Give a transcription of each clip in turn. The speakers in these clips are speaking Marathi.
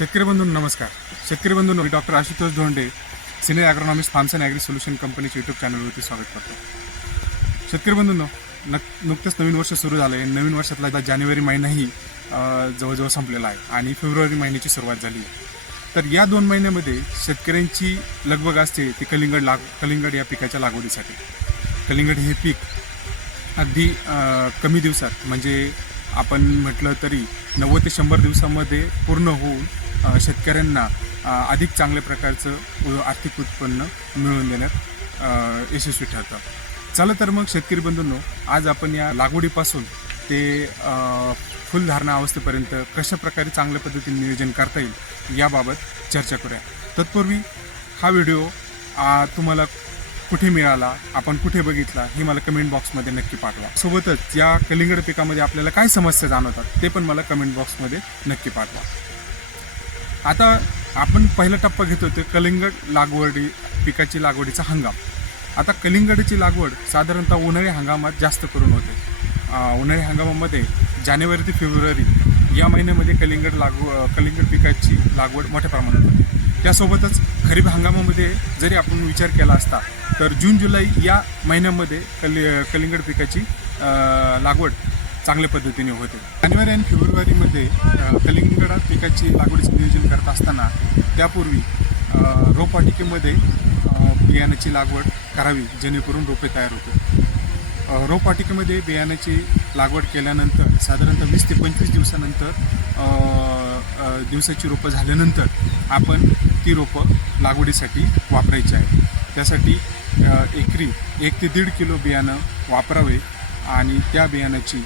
शेतकरी बंधू नमस्कार. शेतकरी बंधू मी doctor Ashutosh Dhonde senior agronomist farms and agri solution कंपनीच्या यूट्यूब चॅनलवरती स्वागत करतो. शेतकरी बंधूंनो नक नुकतंच नवीन वर्ष सुरू झालं आहे नवीन वर्षातला आता जानेवारी महिनाही जवळजवळ संपलेला आहे आणि फेब्रुवारी महिन्याची सुरुवात झाली तर या दोन महिन्यामध्ये शेतकऱ्यांची लगबग असते ती कलिंगड लाग कलिंगड या पिकाच्या लागवडीसाठी. कलिंगड हे पीक अगदी कमी दिवसात म्हणजे आपण म्हटलं तरी नव्वद ते शंभर दिवसामध्ये पूर्ण होऊन शेतकऱ्यांना अधिक चांगल्या प्रकारचं आर्थिक उत्पन्न मिळवून देण्यात यशस्वी ठरतं चला तर मग शेतकरी बंधूंनो आज आपण या लागवडीपासून ते फुलधारणा अवस्थेपर्यंत कशा प्रकारे चांगल्या पद्धतीने नियोजन करता येईल याबाबत चर्चा करूया. तत्पूर्वी हा व्हिडिओ तुम्हाला कुठे मिळाला आपण कुठे बघितला हे मला कमेंट बॉक्समध्ये नक्की पाठवा. सोबतच या कलिंगड पिकामध्ये आपल्याला काय समस्या जाणवतात ते पण मला कमेंट बॉक्समध्ये नक्की पाठवा. आता आपण पहिला टप्पा घेतो ते कलिंगड लागवडी पिकाची लागवडीचा हंगाम. आता कलिंगडची लागवड साधारणतः उन्हाळी हंगामात जास्त करून होते. उन्हाळी हंगामामध्ये जानेवारी ते फेब्रुवारी या महिन्यामध्ये कलिंगड लागव कलिंगड पिकाची लागवड मोठ्या प्रमाणात होते. त्यासोबतच खरीप हंगामामध्ये जरी आपण विचार केला असता तर जून जुलै या महिन्यामध्ये कलि कलिंगड पिकाची लागवड चांगल्या पद्धतीने होते. जानेवारी आणि फेब्रुवारीमध्ये अं, पिकाची लागवडीचं नियोजन करत असताना त्यापूर्वी रोपवाटिकेमध्ये बियाण्याची लागवड करावी जेणेकरून रोपे तयार होते रोपवाटिकेमध्ये बियाण्याची लागवड केल्यानंतर साधारणतः वीस ते पंचवीस दिवसानंतर दिवसाची रोपं झाल्यानंतर आपण ती रोपं लागवडीसाठी वापरायची आहे. त्यासाठी एकरी एक ते दीड किलो बियाणं वापरावे आणि त्या बियाण्याची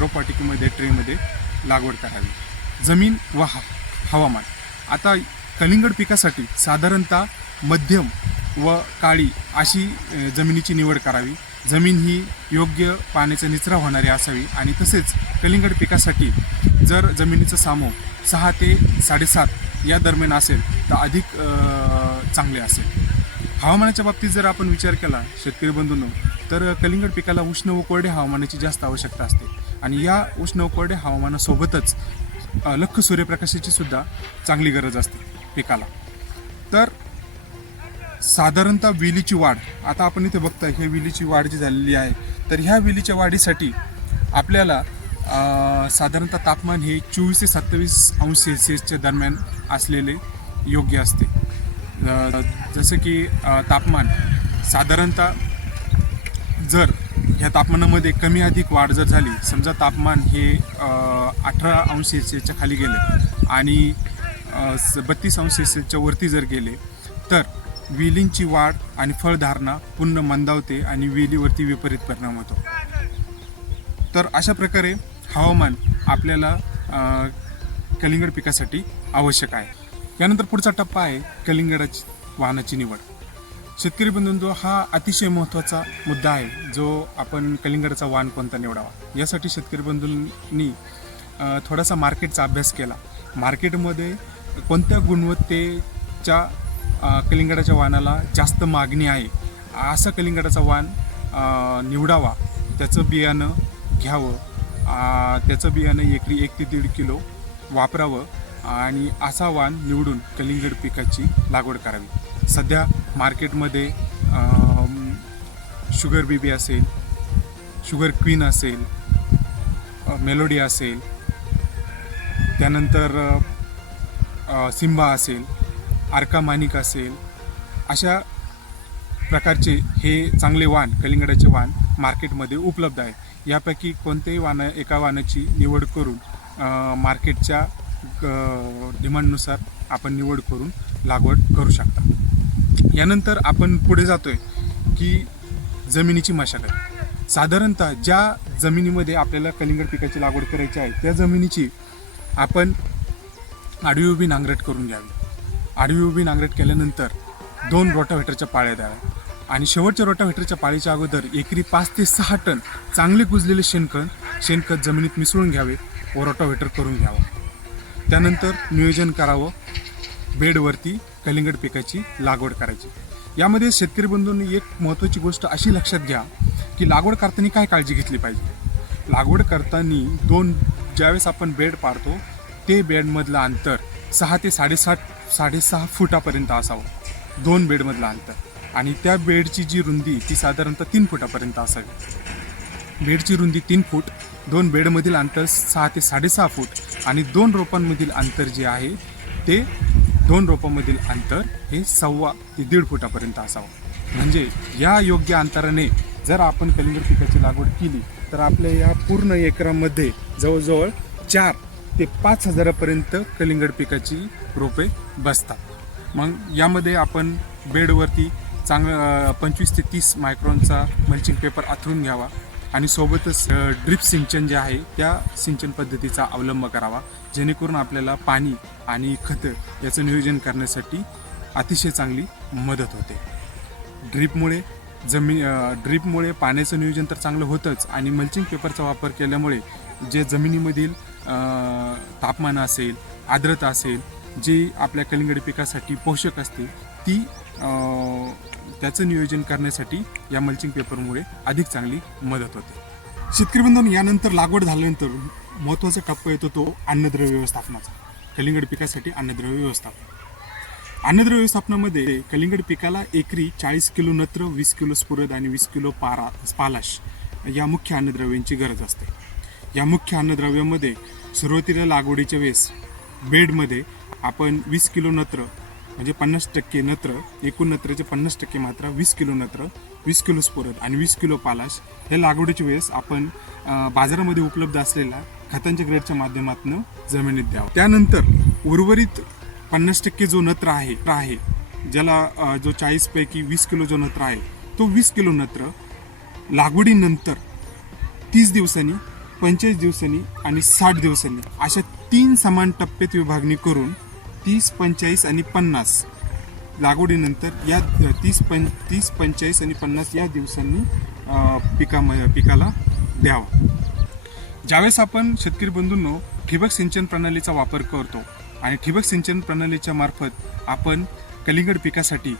रोपवाटिकेमध्ये ट्रेमध्ये लागवड करावी. जमीन व हा हवामान. आता कलिंगड पिकासाठी साधारणतः मध्यम व काळी अशी जमिनीची निवड करावी. जमीन ही योग्य पाण्याचा निचरा होणारी असावी आणि तसेच कलिंगड पिकासाठी जर जमिनीचं सामो सहा ते साडेसात या दरम्यान असेल तर अधिक चांगले असेल. हवामानाच्या बाबतीत जर आपण विचार केला शेतकरी बंधूंनो तर कलिंगड पिकाला उष्ण व कोरडे हवामानाची जास्त आवश्यकता असते. आणि या उष्ण व कोरडे हवामानासोबतच लख लख्ख सूर्यप्रकाशाची सुद्धा चांगली गरज असते पिकाला. तर साधारणतः विलीची वाढ आता आपण इथे बघताय हे वेलीची वाढ जी झालेली आहे तर ह्या वेलीच्या वाढीसाठी आपल्याला साधारणतः तापमान हे चोवीस ते सत्तावीस अंश सेल्सिअसच्या दरम्यान असलेले योग्य असते. जसं की तापमान साधारणतः जर ह्या तापमानामध्ये कमी अधिक वाढ जर झाली समजा तापमान हे अठरा अंश सेल्सिअसच्या खाली गेले आणि बत्तीस अंश सेल्सिअसच्या वरती जर गेले तर वेलींची वाढ आणि फळधारणा पूर्ण मंदावते आणि वेलीवरती विपरीत परिणाम होतो. तर अशा प्रकारे हवामान आपल्याला कलिंगड पिकासाठी आवश्यक आहे. यानंतर पुढचा टप्पा आहे कलिंगडाची वाहनाची निवड. शेतकरी बंधूंनो हा अतिशय महत्त्वाचा मुद्दा आहे जो आपण कलिंगडाचा वाण कोणता निवडावा? यासाठी शेतकरी बंधूंनी थोडासा मार्केटचा अभ्यास केला. मार्केटमध्ये कोणत्या गुणवत्तेच्या कलिंगडाच्या वाणाला जास्त मागणी आहे असा कलिंगडाचा वाण निवडावा त्याचं बियाणं घ्यावं त्याचं बियाणं एकरी एक ते दीड किलो वापरावं आणि असा वाण निवडून कलिंगड पिकाची लागवड करावी. सध्या मार्केटमध्ये शुगर बेबी असेल शुगर क्वीन असेल मेलोडी असेल त्यानंतर सिम्बा असेल आर्का मानिक असेल अशा प्रकारचे हे चांगले वाण कलिंगडाचे वाण मार्केटमध्ये उपलब्ध आहे. यापैकी कोणत्याही वाण एका वाणाची निवड करून मार्केटच्या ग- डिमांडनुसार आपण निवड करून लागवड करू शकता. यानंतर आपण पुढे जातोय की जमिनीची मशागत. साधारणतः ज्या जमिनीमध्ये आपल्याला कलिंगड पिकाची लागवड करायची आहे त्या जमिनीची आपण आडवी उभी नांगरट करून घ्यावी. आडवी उभी नांगरट केल्यानंतर दोन रोटाव्हेटरच्या पाळ्या द्याव्या. आणि शेवटच्या रोटाव्हेटरच्या पाळीच्या अगोदर एकरी पाच ते सहा टन चांगले कुजलेले शेणखत शेणखत जमिनीत मिसळून घ्यावे व रोटाव्हेटर करून घ्यावं. त्यानंतर नियोजन करावं. बेडवरती कलिंगड पिकाची लागवड करायची. यामध्ये शेतकरी बंधूंनी एक महत्त्वाची गोष्ट अशी लक्षात घ्या की लागवड करताना काय काळजी घेतली पाहिजे? लागवड करताना दोन ज्यावेळेस आपण बेड पाडतो ते बेडमधलं अंतर सहा ते साडेसात साडेसहा फुटापर्यंत असावं. दोन बेडमधलं अंतर. आणि त्या बेडची जी रुंदी ती साधारणतः तीन फुटापर्यंत असावी. बेडची रुंदी तीन फूट दोन बेडमधील अंतर सहा ते साडेसहा फूट आणि दोन रोपांमधील अंतर जे आहे ते दोन रोपांमधील अंतर हे सव्वा ते दीड फुटापर्यंत असावं. म्हणजे या योग्य अंतराने जर आपण कलिंगड पिकाची लागवड केली तर आपल्या या पूर्ण एकरामध्ये जवळजवळ चार ते पाच हजारापर्यंत कलिंगड पिकाची रोपे बसतात. मग यामध्ये आपण बेडवरती चांगलं पंचवीस ते तीस मायक्रॉनचा मल्चिंग पेपर आथरून घ्यावा. आणि सोबतच ड्रिप सिंचन जे आहे त्या सिंचन पद्धतीचा अवलंब करावा. जेणेकरून आपल्याला पाणी आणि खतं याचं नियोजन करण्यासाठी अतिशय चांगली मदत होते. ड्रीपमुळे जमीन ड्रीपमुळे पाण्याचं नियोजन तर चांगलं होतंच आणि मल्चिंग पेपरचा वापर केल्यामुळे जे जमिनीमधील तापमान असेल आर्द्रता असेल जी आपल्या कलिंगड पिकासाठी पोषक असते ती त्याचं नियोजन करण्यासाठी या मल्चिंग पेपरमुळे अधिक चांगली मदत होते. शेतकरी बंधूंनो यानंतर लागवड झाल्यानंतर महत्त्वाचा टप्पा येतो तो अन्नद्रव्य व्यवस्थापनाचा. कलिंगड पिकासाठी अन्नद्रव्य व्यवस्थापन. अन्नद्रव्य व्यवस्थापनामध्ये कलिंगड पिकाला एकरी चाळीस किलो नत्र वीस किलो स्फुरद आणि वीस किलो पारा पालाश या मुख्य अन्नद्रव्यांची गरज असते. या मुख्य अन्नद्रव्यामध्ये सुरुवातीला लागवडीच्या वेळेस बेडमध्ये आपण वीस किलो नत्र म्हणजे पन्नास टक्के नत्र एकूण नत्राचे पन्नास टक्के मात्रा वीस किलो नत्र वीस किलो स्फुरद आणि वीस किलो पालाश हे लागवडीच्या वेळेस आपण बाजारामध्ये उपलब्ध असलेल्या खतांच्या ग्रेडच्या माध्यमातून जमिनीत द्यावं. त्यानंतर उर्वरित पन्नास टक्के जो नत्र आहे आहे ज्याला जो चाळीसपैकी वीस किलो जो नत्र आहे तो वीस किलो नत्र लागवडीनंतर तीस दिवसांनी पंचेचाळीस दिवसांनी आणि साठ दिवसांनी अशा तीन समान टप्प्यात विभागणी करून तीस पंचेचाळीस आणि पन्नास. लागवडीनंतर या तीस पं तीस पंचेचाळीस आणि पन्नास या दिवसांनी पिकाम पिका पिकाला द्यावा. ज्यावेळेस आपण शेतकरी बंधूंनो ठिबक सिंचन प्रणालीचा वापर करतो आणि ठिबक सिंचन प्रणालीच्या मार्फत आपण कलिंगड पिकासाठी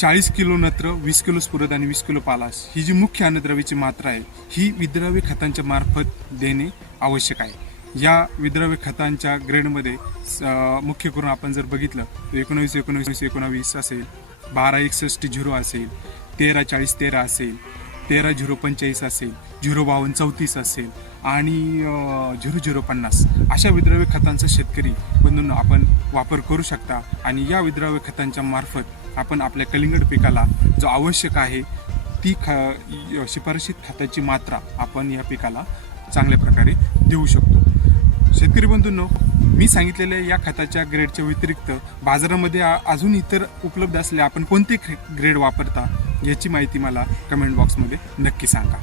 चाळीस किलो नत्र वीस किलो स्फुरद आणि वीस किलो पालाश ही जी मुख्य अन्नद्रव्याची मात्रा आहे ही विद्राव्य खतांच्या मार्फत देणे आवश्यक आहे. या विद्रव्य खतांच्या ग्रेडमध्ये स- मुख्य करून आपण जर बघितलं तर एकोणावीस एकोणावीस एकोणावीस असेल बारा एकसष्ट झिरो असेल तेरा चाळीस तेरा असेल तेरा झिरो पंचेचाळीस असेल झिरो बावन्न चौतीस असेल आणि झिरो झिरो पन्नास. अशा विद्राव्य खतांचा शेतकरी बनून आपण वापर करू शकता आणि या विद्राव्य खतांच्या मार्फत आपण आपल्या कलिंगड पिकाला जो आवश्यक आहे ती ख शिफारशीत खताची मात्रा आपण या पिकाला चांगल्या प्रकारे देऊ शकतो. शेतकरी बंधूंनो मी सांगितलेल्या या खताच्या ग्रेडच्या व्यतिरिक्त बाजारामध्ये अजून इतर उपलब्ध असले आपण कोणते ग्रेड वापरता याची माहिती मला कमेंट बॉक्समध्ये नक्की सांगा.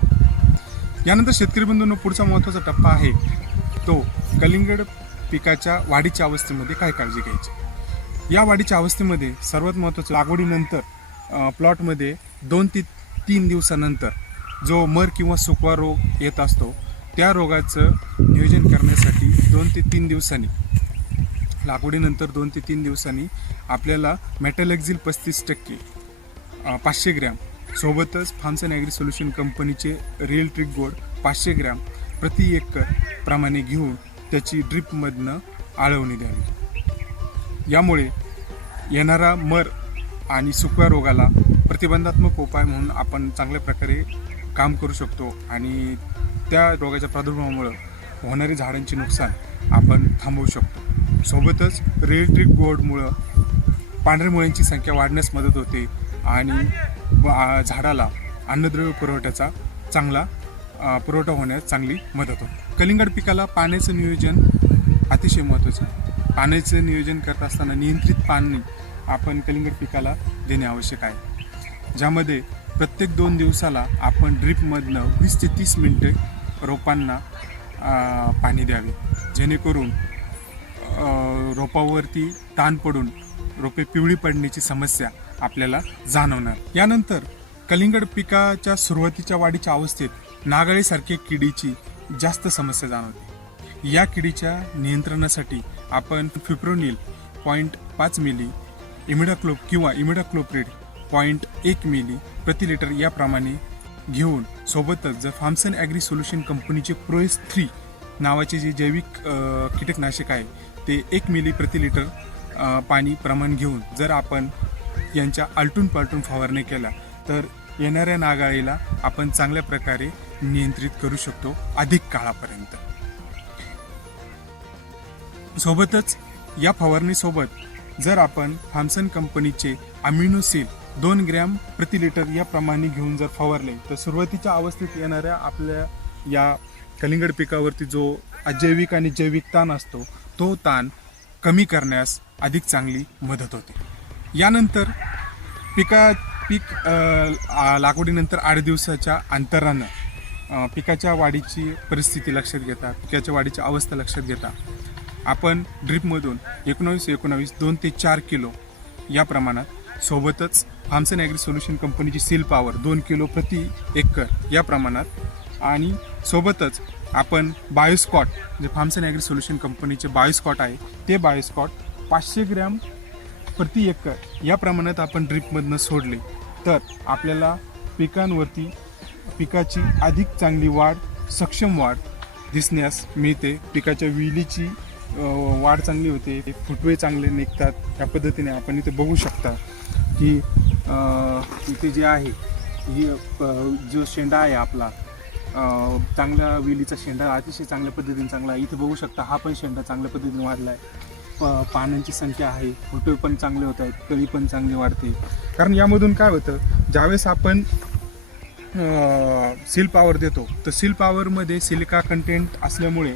यानंतर शेतकरी बंधूंनो पुढचा महत्त्वाचा टप्पा आहे तो कलिंगड पिकाच्या वाढीच्या अवस्थेमध्ये काय काळजी घ्यायची? या वाढीच्या अवस्थेमध्ये सर्वात महत्त्वाचं लागवडीनंतर प्लॉटमध्ये दोन ते तीन दिवसानंतर जो मर किंवा सुकवा रोग येत असतो त्या रोगाचं नियोजन ते तीन दिवसांनी. लागवडीनंतर दोन ते तीन दिवसांनी आपल्याला मेटॅलेक्झिल पस्तीस टक्के पाचशे ग्रॅम. सोबतच फार्म्स अँड ॲग्री सोल्युशन कंपनीचे रिअल ट्रिक गोड पाचशे ग्रॅम प्रति एकर प्रमाणे घेऊन त्याची ड्रिपमधनं आळवणी द्यावी. यामुळे येणारा मर आणि सुक्या रोगाला प्रतिबंधात्मक उपाय म्हणून आपण चांगल्या प्रकारे काम करू शकतो आणि त्या रोगाच्या प्रादुर्भावामुळं होणारे झाडांचे नुकसान आपण थांबवू शकतो. सोबतच रिअल बोर्डमुळं पांढऱ्या मुळ्यांची संख्या वाढण्यास मदत होते आणि व, झाडाला अन्नद्रव्य पुरवठ्याचा चांगला पुरवठा होण्यास चांगली मदत होते. कलिंगड पिकाला पाण्याचं नियोजन अतिशय महत्त्वाचं आहे. पाण्याचं नियोजन करत असताना नियंत्रित पाणी आपण कलिंगड पिकाला देणे आवश्यक आहे. ज्यामध्ये प्रत्येक दोन दिवसाला आपण ड्रिपमधनं वीस ते तीस मिनटे रोपांना पाणी द्यावे. जेणेकरून रोपावरती ताण पडून रोपे पिवळी पडण्याची समस्या आपल्याला जाणवणार. यानंतर कलिंगड पिकाच्या सुरुवातीच्या वाढीच्या अवस्थेत नागाळीसारख्या किडीची जास्त समस्या जाणवते. या किडीच्या नियंत्रणासाठी आपण फिप्रोनिल पॉईंट पाच मिली इमिडाक्लोप किंवा इमिडाक्लोप्रिड पॉईंट एक मिली प्रति लिटर याप्रमाणे घेऊन सोबतच जर फार्मसन ॲग्री सोल्युशन कंपनीचे प्रोएस थ्री नावाचे जे जैविक कीटकनाशक आहे ते एक मिली प्रति लिटर पाणी प्रमाण घेऊन जर आपण यांच्या आलटून पालटून फवारणी केल्या तर येणाऱ्या नागाळीला आपण चांगल्या प्रकारे नियंत्रित करू शकतो अधिक काळापर्यंत. सोबतच या फवारणीसोबत जर आपण फार्मसन कंपनीचे अमिनोसिल दोन ग्रॅम प्रति लिटर या प्रमाणे घेऊन जर फवारले तर सुरुवातीच्या अवस्थेत येणाऱ्या आपल्या या कलिंगड पिकावरती जो अजैविक आणि जैविक ताण असतो तो ताण कमी करण्यास अधिक चांगली मदत होते. यानंतर पिका पीक लागवडीनंतर आठ दिवसाच्या अंतरानं पिकाच्या वाढीची परिस्थिती लक्षात घेता पिकाच्या वाढीची अवस्था लक्षात घेता आपण ड्रिपमधून एकोणावीस एकोणावीस दोन ते चार किलो या प्रमाणात सोबतच फार्मसन ॲग्री सोल्युशन कंपनीची सील पॉवर दोन किलो प्रति एकर या प्रमाणात. आणि सोबतच आपण बायोस्कॉट जे फार्मसन ॲग्री सोल्युशन कंपनीचे बायोस्कॉट आहे ते बायोस्कॉट पाचशे ग्रॅम प्रति एकर या प्रमाणात आपण ड्रिपमधनं सोडले. तर आपल्याला पिकांवरती पिकाची अधिक चांगली वाढ सक्षम वाढ दिसण्यास मिळते. पिकाच्या विलीची वाढ चांगली होते फुटवे चांगले निघतात. या पद्धतीने आपण इथे बघू शकता की इथे जे आहे ही जो शेंडा आहे आपला चांगला वेलीचा शेंडा अतिशय चांगल्या पद्धतीने चांगला आहे. इथे बघू शकता हा पण शेंडा चांगल्या पद्धतीने वाढला आहे प पानांची संख्या आहे फुटे पण चांगले होत आहेत कळी पण चांगली वाढते. कारण यामधून काय होतं ज्यावेळेस आपण सील पॉवर देतो तर सील पॉवरमध्ये सिलिका कंटेंट असल्यामुळे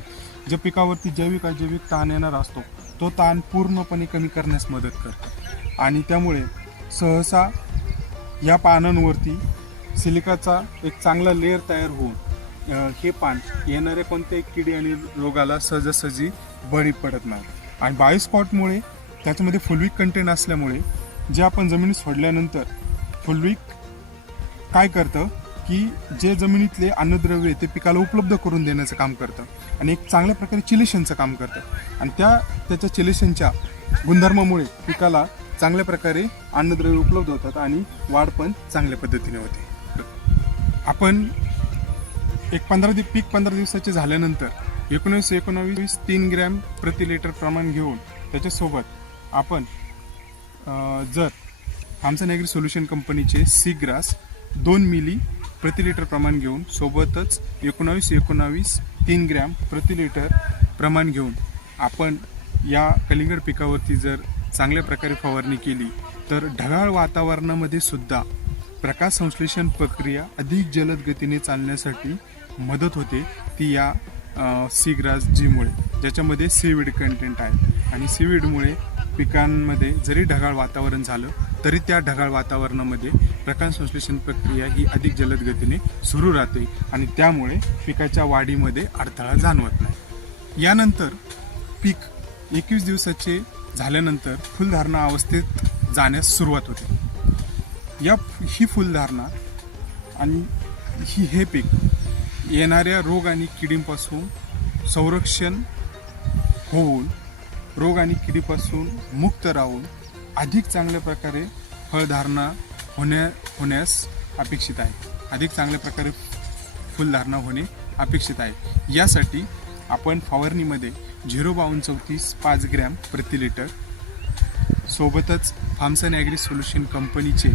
जे पिकावरती जैविक अजैविक ताण येणार असतो तो ताण पूर्णपणे कमी करण्यास मदत करतो. आणि त्यामुळे सहसा या पानांवरती सिलिकाचा एक चांगला लेअर तयार होऊन हे पान येणारे कोणत्याही किडी आणि रोगाला सहजासहजी बळी पडत नाही. आणि बायोस्पॉटमुळे त्याच्यामध्ये फुलविक कंटेंट असल्यामुळे जे आपण जमिनीत सोडल्यानंतर फुलविक काय करतं? की जे जमिनीतले अन्नद्रव्य ते पिकाला उपलब्ध करून देण्याचं काम करतं आणि एक चांगल्या प्रकारे चिलेशनचं काम करतं. आणि त्या त्याच्या चिलेशनच्या गुणधर्मामुळे पिकाला चांगल्या प्रकारे अन्नद्रव्य उपलब्ध होतात आणि वाढ पण चांगल्या पद्धतीने होते. आपण एक पंधरा दिव पीक पंधरा दिवसाचे झाल्यानंतर एकोणीस एकोणावीस तीन ग्रॅम प्रति लिटर प्रमाण घेऊन त्याच्यासोबत आपण जर आमचं ॲग्री सोल्युशन कंपनीचे सी ग्रास दोन मिली प्रति लिटर प्रमाण घेऊन सोबतच एकोणावीस एकोणावीस तीन ग्रॅम प्रति लिटर प्रमाण घेऊन आपण या कलिंगड पिकावरती जर चांगल्या प्रकारे फवारणी केली तर ढगाळ वातावरणामध्ये सुद्धा प्रकाश संश्लेषण प्रक्रिया अधिक जलद गतीने चालण्यासाठी मदत होते ती या सीग्रास जीमुळे ज्याच्यामध्ये सीवीड कंटेंट आहे. आणि सीविडमुळे पिकांमध्ये जरी ढगाळ वातावरण झालं तरी त्या ढगाळ वातावरणामध्ये प्रकाश संश्लेषण प्रक्रिया ही अधिक जलद गतीने सुरू राहते आणि त्यामुळे पिकाच्या वाढीमध्ये अडथळा जाणवत नाही. यानंतर पीक एकवीस दिवसाचे झाल्यानंतर फुलधारणा अवस्थेत जाण्यास सुरुवात होते. या ही फुलधारणा आणि ही हे पीक येणाऱ्या रोग आणि किडींपासून संरक्षण होऊन रोग आणि किडीपासून मुक्त राहून अधिक चांगल्या प्रकारे फळधारणा होण्या होण्यास अपेक्षित आहे. अधिक चांगल्या प्रकारे फुलधारणा होणे अपेक्षित आहे. यासाठी आपण फवारणीमध्ये झिरो बावन्न चौतीस पाच ग्रॅम प्रति लिटर. सोबतच फार्मसन ॲग्री सोल्युशन कंपनीचे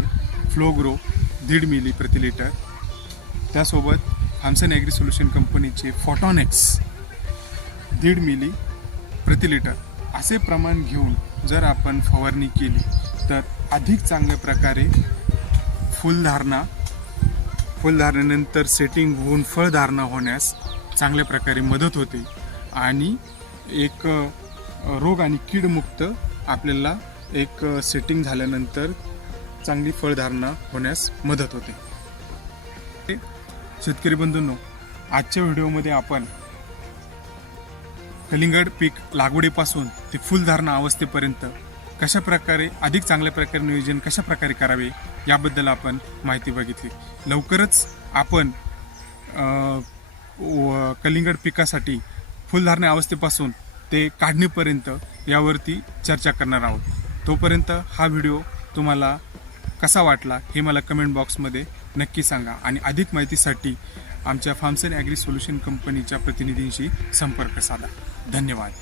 फ्लोग्रो दीड मिली प्रति लिटर. त्यासोबत फार्मसन ॲग्री सोल्युशन कंपनीचे फोटॉनेक्स दीड मिली प्रति लिटर. असे प्रमाण घेऊन जर आपण फवारणी केली तर अधिक चांगल्या प्रकारे फुलधारणा फुलधारणेनंतर सेटिंग होऊन फळधारणा होण्यास चांगल्या प्रकारे मदत होते आणि एक रोग आणि कीडमुक्त आपल्याला एक सेटिंग झाल्यानंतर चांगली फळधारणा होण्यास मदत होते. शेतकरी बंधूंनो आजच्या व्हिडिओमध्ये आपण कलिंगड पीक लागवडीपासून ते फुलधारणा अवस्थेपर्यंत कशा प्रकारे अधिक चांगल्या प्रकारे नियोजन कशा प्रकारे करावे याबद्दल आपण माहिती बघितली. लवकरच आपण व- कलिंगड पिकासाठी फुलधारणा अवस्थेपासून ते काढणीपर्यंत यावरती चर्चा करणार आहोत. तोपर्यंत हा व्हिडिओ तुम्हाला कसा वाटला हे मला कमेंट बॉक्समध्ये नक्की सांगा आणि अधिक माहितीसाठी आमच्या फार्म्स अँड ॲग्री सोल्युशन कंपनीच्या प्रतिनिधींशी संपर्क साधा. धन्यवाद.